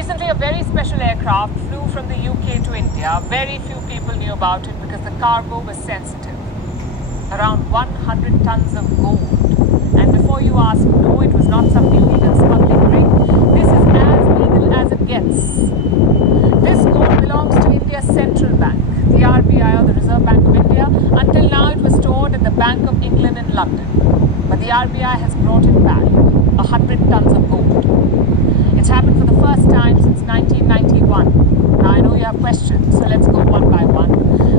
Recently, a very special aircraft flew from the UK to India. Very few people knew about it because the cargo was sensitive. Around 100 tons of gold. And before you ask, no, it was not some illegal smuggling ring. This is as legal as it gets. This gold belongs to India's central bank, the RBI, or the Reserve Bank of India. Until now, it was stored at the Bank of England in London. But the RBI has brought it back, 100 tons of gold. It's happened for the first time since 1991. Now, I know you have questions, so let's go one by one.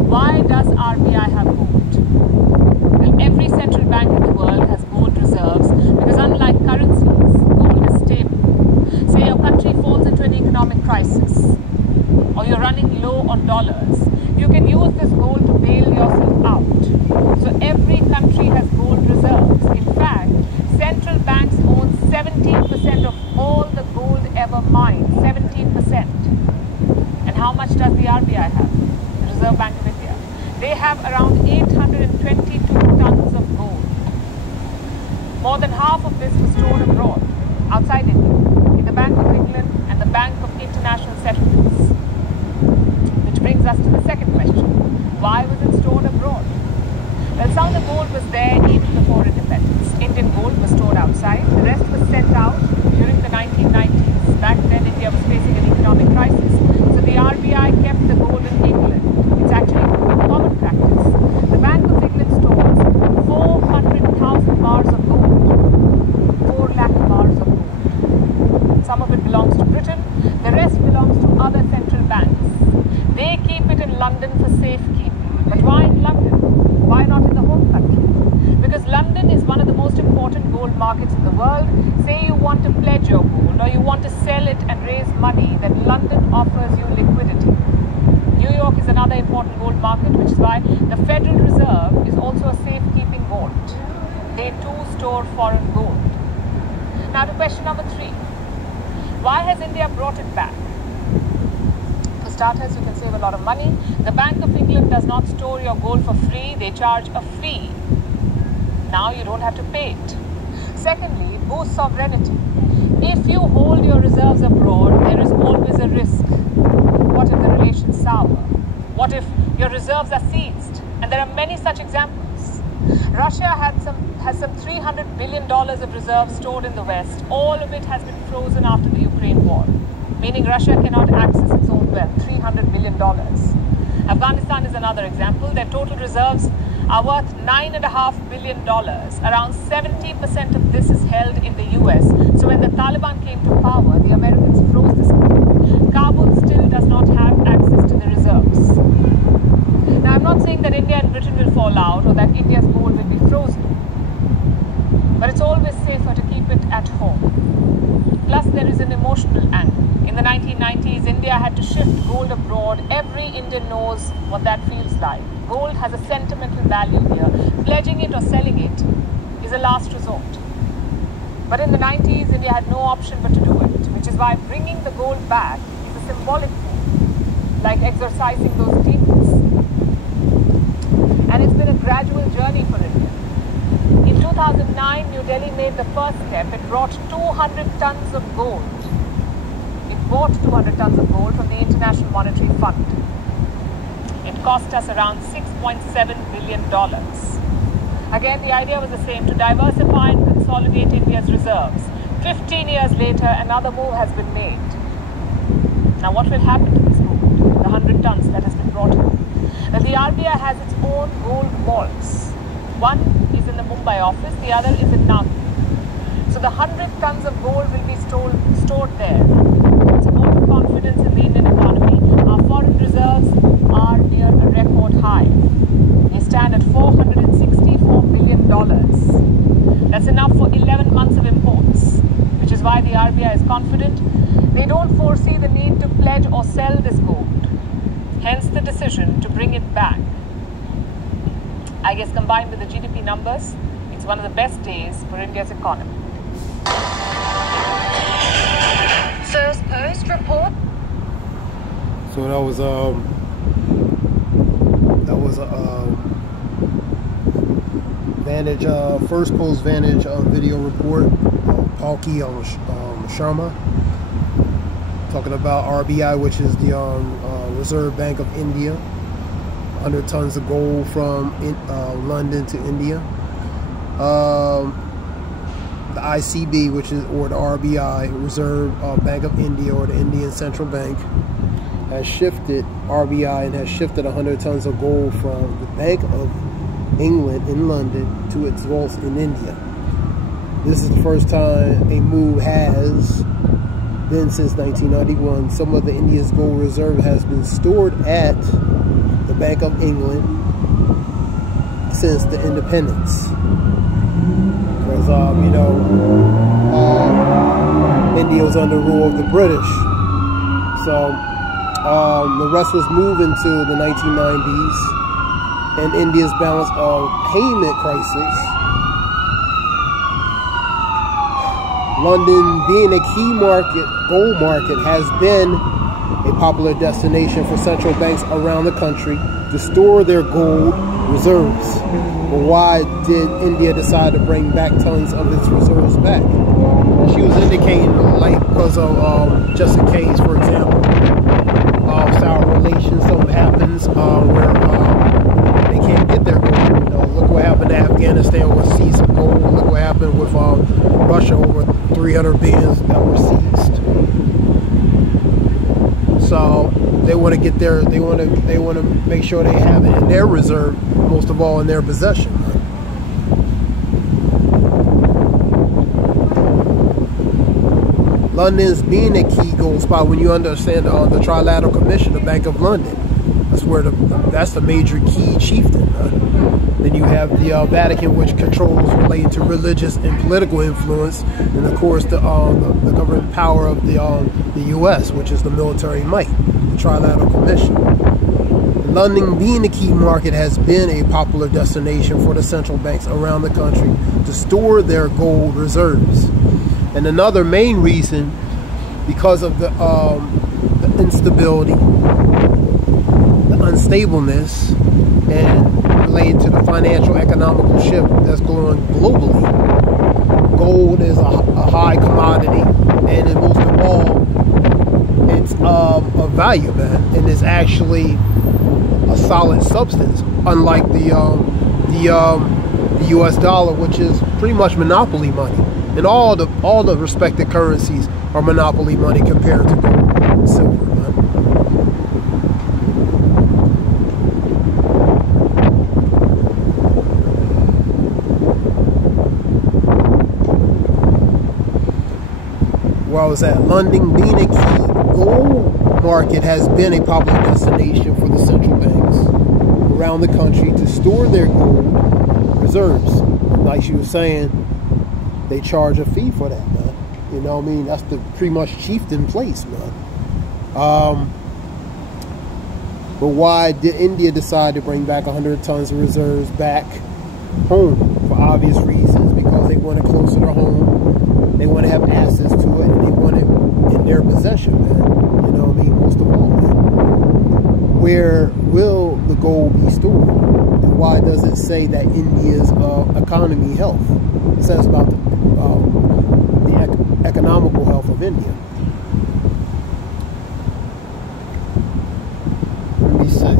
Why does RBI have gold? Well, every central bank in the world has gold reserves because unlike currencies, gold is stable. Say your country falls into an economic crisis or you're running low on dollars, you can use this gold to bail yourself out. So every country has gold reserves. In fact, central banks own 17% of all the gold ever mined, 17%. And how much does the RBI have, the Reserve Bank of India? They have around 822 tons of gold. More than half of this was stored abroad, outside India, in the Bank of England and the Bank of International Settlements. Which brings us to the second question. Why was it stored abroad? Well, some of the gold was there even before independence. Indian gold was stored outside. The rest was sent out during the 1990s. Back then, India was facing an economic crisis. So the RBI kept the gold in England. It's actually common practice. The Bank of England stores 400,000 bars of gold. 4 lakh bars of gold. Some of it belongs to Britain. The rest belongs to other central banks. They keep it in London for safekeeping. But why in London? Why not in the home country? Because London is one of the most important gold markets in the world. Say you want to pledge your gold or you want to sell it and raise money, then London offers you liquidity. New York is another important gold market, which is why the Federal Reserve is also a safekeeping vault. They too store foreign gold. Now to question number 3. Why has India brought it back? For starters, you can save a lot of money. The Bank of England does not store your gold for free. They charge a fee. Now you don't have to pay it. Secondly, boost sovereignty. If you hold your reserves abroad, there is always a risk. What if the relations sour? What if your reserves are seized? And there are many such examples. Russia has some $300 billion of reserves stored in the West. All of it has been frozen after the Ukraine war, meaning Russia cannot access its own wealth, $300 billion. Afghanistan is another example. Their total reserves are worth $9.5 billion. Around 70% of this is held in the US. So when the Taliban came to power, the Americans froze this country. Kabul still does not have access to the reserves. Now, I'm not saying that India and Britain will fall out or that India's gold will be frozen. But it's always safer to keep it at home. Plus, there is an emotional angle. In the 1990s, India had to shift gold abroad. Every Indian knows what that feels like. Gold has a sentimental value here. Pledging it or selling it is a last resort. But in the 90s, India had no option but to do it, which is why bringing the gold back is a symbolic thing, like exorcising those demons. And it's been a gradual journey for India. In 2009, New Delhi made the first step. It brought 200 tons of gold. It bought 200 tons of gold from the International Monetary Fund. It cost us around $6.7 billion. Again, the idea was the same, to diversify and consolidate India's reserves. 15 years later, another move has been made. Now, what will happen to this gold, the 100 tons that has been brought in? Well, the RBI has its own gold vaults. One is in the Mumbai office, the other is in Nagpur. So the 100 tons of gold will be stored there. It's a vote of confidence in the Indian economy. Our foreign reserves are near a record high. They stand at $464 billion. That's enough for 11 months of imports, which is why the RBI is confident. They don't foresee the need to pledge or sell this gold. Hence the decision to bring it back. I guess combined with the GDP numbers, it's one of the best days for India's economy. First Post report. So that was Vantage, First Post Vantage video report. Palki Sharma. talking about RBI, which is the Reserve Bank of India. 100 tons of gold from London to India. The ICB, which is, or the RBI, Reserve Bank of India, or the Indian Central Bank, has shifted RBI and has shifted 100 tons of gold from the Bank of England in London to its vaults in India. This is the first time a move has been since 1991. Some of the India's gold reserve has been stored at the Bank of England since the independence. Because, India was under rule of the British. So, the rest was moved into the 1990s, and India's balance of payment crisis. London, being a key gold market, has been a popular destination for central banks around the country to store their gold reserves. But why did India decide to bring back tons of its reserves back? And she was indicating, like, because of just in case, for example, sour relations, something happens where they can't get their gold. Look what happened to Afghanistan with seized of gold. Look what happened with Russia, over 300 billions that were seized. So they want to get their, they want to make sure they have it in their reserve, most of all in their possession. London's being a key gold spot, when you understand the Trilateral Commission, the Bank of London, that's where that's the major key chieftain. Then you have the Vatican, which controls related to religious and political influence, and of course the governing power of the U.S., which is the military might, the Trilateral Commission. London, being a key market, has been a popular destination for the central banks around the country to store their gold reserves. And another main reason, because of the instability, the unstableness, and related to the financial economical shift that's going globally. Gold is a high commodity, and most of all, it's of value, man, and it's actually a solid substance, unlike the U.S. dollar, which is pretty much monopoly money. And all the respected currencies are monopoly money compared to gold and silver, man. Where I was at, London, being a key gold market, has been a popular destination for the central banks around the country to store their gold reserves. Like she was saying, they charge a fee for that, man. You know what I mean? That's the pretty much chieftain place, man. But why did India decide to bring back 100 tons of reserves back home? For obvious reasons, because they want it closer to home. They want to have access to it, and they want it in their possession, man. You know what I mean? Most of all, man. Where will the gold be stored? And why does it say that India's economy health? It says about the economical health of India. Let me see.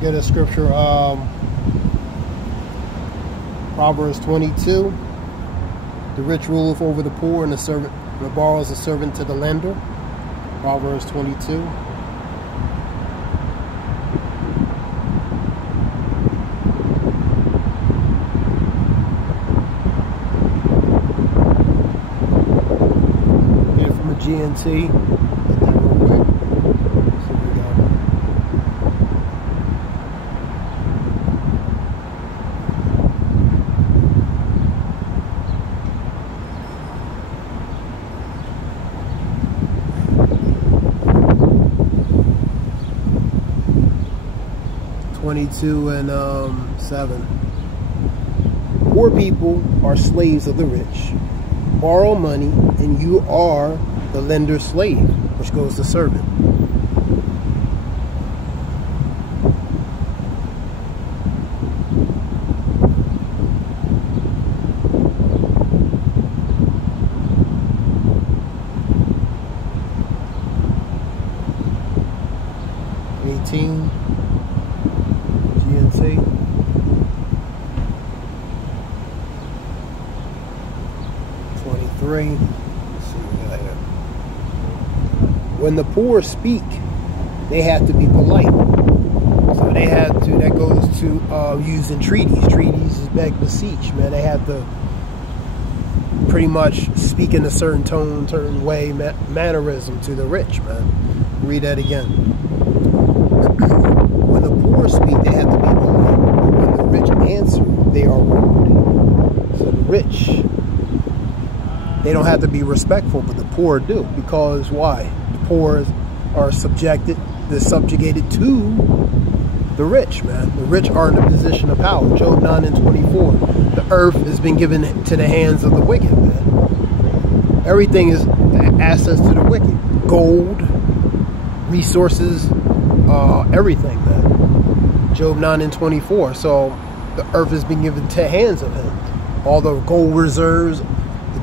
Get a scripture, Proverbs 22. The rich ruleth over the poor, and the borrower is a servant to the lender. Proverbs 22. Get it from a GNT. GNT. Get that real quick. So we got 22 and 7. Poor people are slaves of the rich. Borrow money, and you are the lender's slave, which goes to servant. GNC. Let's see what we got here. When the poor speak, they have to be polite. So they have to, that goes to using treaties. Treaties is beg beseech, man. They have to pretty much speak in a certain tone, certain way, mannerism to the rich, man. Read that again. When the poor speak, they have to be polite. But when the rich answer, they are rude. So the rich, they don't have to be respectful, but the poor do. Because why? The poor are subjugated to the rich, man. The rich are in a position of power. Job 9 and 24. The earth has been given to the hands of the wicked, man. Everything is access to the wicked. Gold, resources, everything, man. Job 9 and 24. So the earth has been given to the hands of him. All the gold reserves,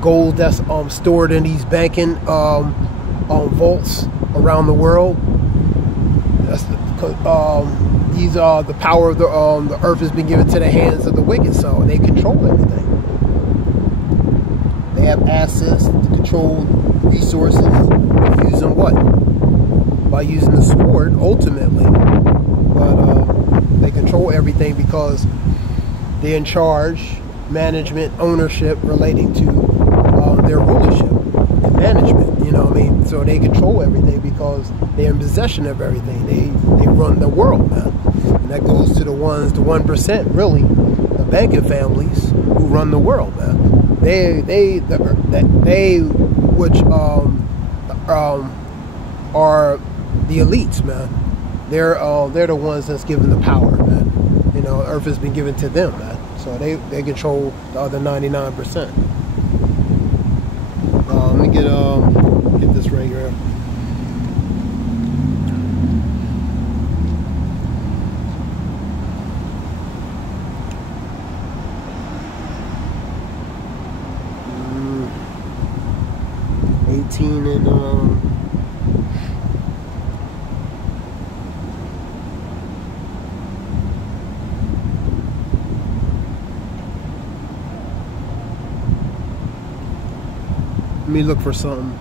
gold that's stored in these banking vaults around the world. That's these are the power of the earth has been given to the hands of the wicked, so they control everything. They have access to control resources using what? By using the sword, ultimately. But they control everything because they're in charge, management, ownership relating to their rulership and management, you know what I mean? So they control everything because they're in possession of everything. They run the world, man. And that goes to the 1%, really, the banking families who run the world, man. They which are the elites, man. They're the ones that's given the power, man. You know, Earth has been given to them, man. So they control the other 99%. Let me get this right here. Mm, 18 and let me look for something.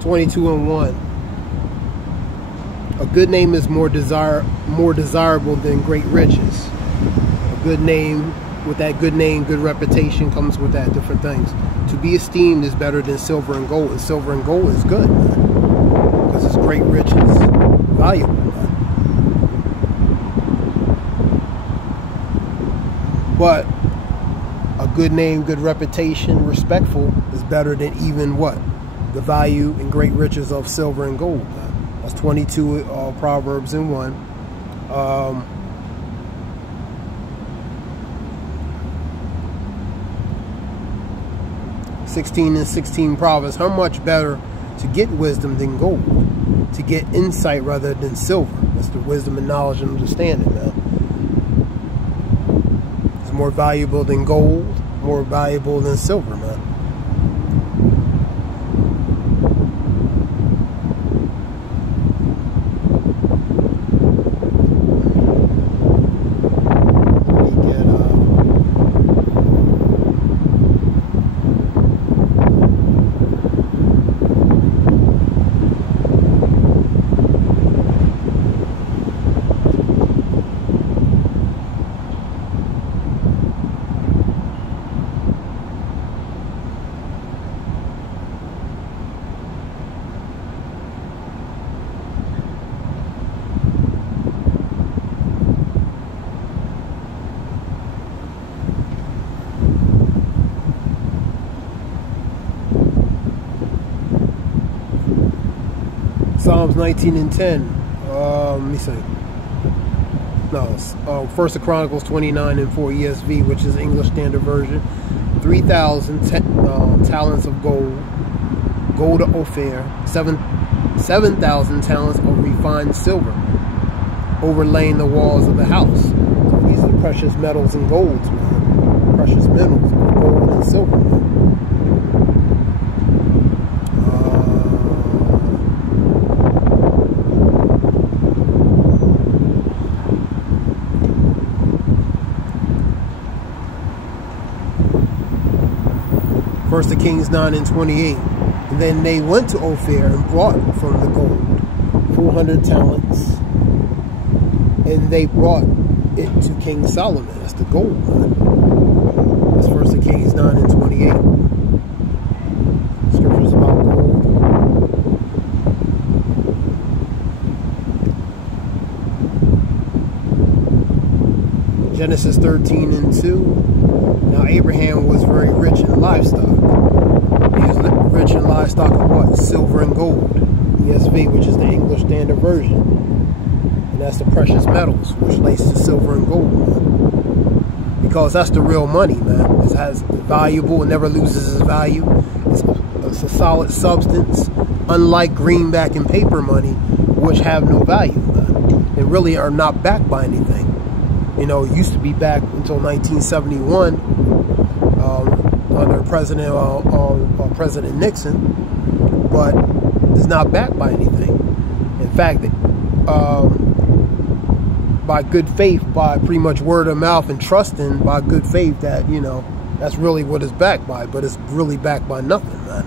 (22 and 1). A good name is more desirable than great riches. A good name, with that good name, good reputation comes with that different things. To be esteemed is better than silver and gold. And silver and gold is good, man, because it's great riches, valuable, man. But a good name, good reputation, respectful is better than even what? The value and great riches of silver and gold, man. That's 22 Proverbs in 1. 16 and 16 Proverbs. How much better to get wisdom than gold? To get insight rather than silver. That's the wisdom and knowledge and understanding, man. It's more valuable than gold, more valuable than silver, man. Psalms 19 and 10. Let me see. No, First of Chronicles 29 and 4 ESV, which is English Standard Version. 3,000 talents of gold of Ophir, 7,000 talents of refined silver, overlaying the walls of the house. So these are precious metals and golds, man. Precious minerals, gold and silver, man. First of Kings 9 and 28. And then they went to Ophir and brought from the gold 400 talents. And they brought it to King Solomon. That's the gold, man. That's First of Kings 9 and 28. Scriptures about gold. Genesis 13 and 2. Now Abraham was very rich in livestock. He was rich in livestock of what? Silver and gold. ESV, which is the English Standard Version. And that's the precious metals, which relates to silver and gold, man. Because that's the real money, man. It has valuable, it never loses its value. It's a solid substance, unlike greenback and paper money, which have no value, man. And really are not backed by anything. You know, it used to be back until 1971 under President Nixon, but it's not backed by anything. In fact, by good faith, by pretty much word of mouth and trusting by good faith that, you know, that's really what it's backed by, but it's really backed by nothing, man.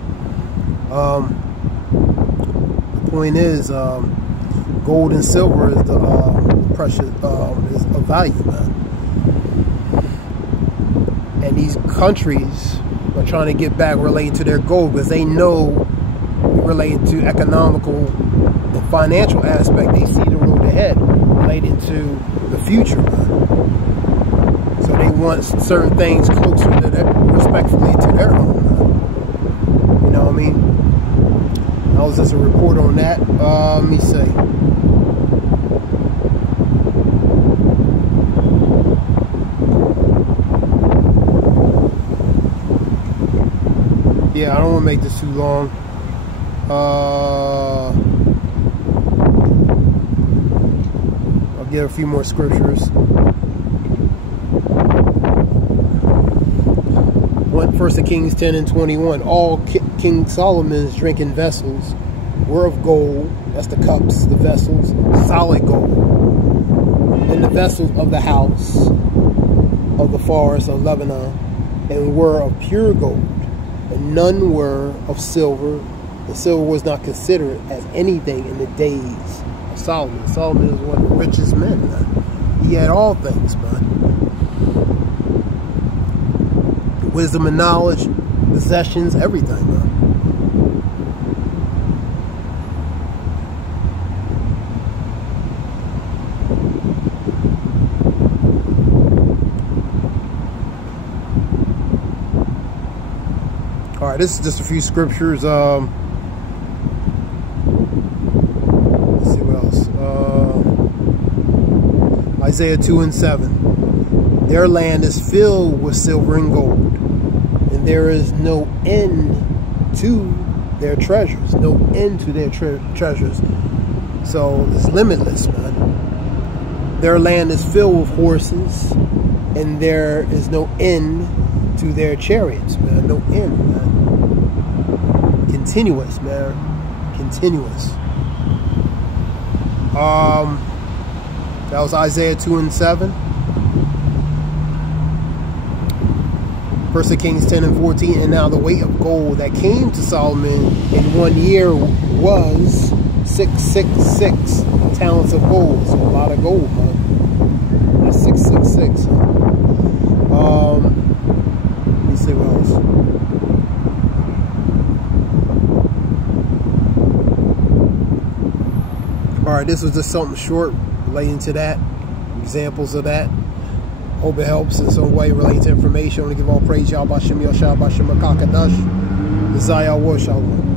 The point is, gold and silver is the precious, is of value, man. And these countries are trying to get back related to their gold because they know related to economical and financial aspect. They see the road ahead related to the future, man. So they want certain things closer to them, respectfully to their home, man. You know what I mean? That was just a report on that. Let me see. Yeah, I don't want to make this too long. I'll get a few more scriptures. First of Kings 10 and 21. All King Solomon's drinking vessels were of gold. That's the cups, the vessels, solid gold. And the vessels of the house of the forest of Lebanon, and were of pure gold. And none were of silver. The silver was not considered as anything in the days of Solomon. Solomon was one of the richest men, man. He had all things, man. Wisdom and knowledge, possessions, everything, man. All right, this is just a few scriptures. Let's see what else. Isaiah 2 and 7. Their land is filled with silver and gold, and there is no end to their treasures. No end to their treasures. So it's limitless, man. Their land is filled with horses, and there is no end to their chariots, man. No end, man. Continuous, man. Continuous. That was Isaiah 2 and 7. First of Kings 10 and 14. And now the weight of gold that came to Solomon in 1 year was 666 talents of gold. So a lot of gold, man. That's 666. Let me see what else. Alright, this was just something short relating to that. Examples of that. Hope it helps in some way relating to information. I want to give all praise, Yahweh Shem Yahshua B'Shem Kakadash. Desire War Shalom.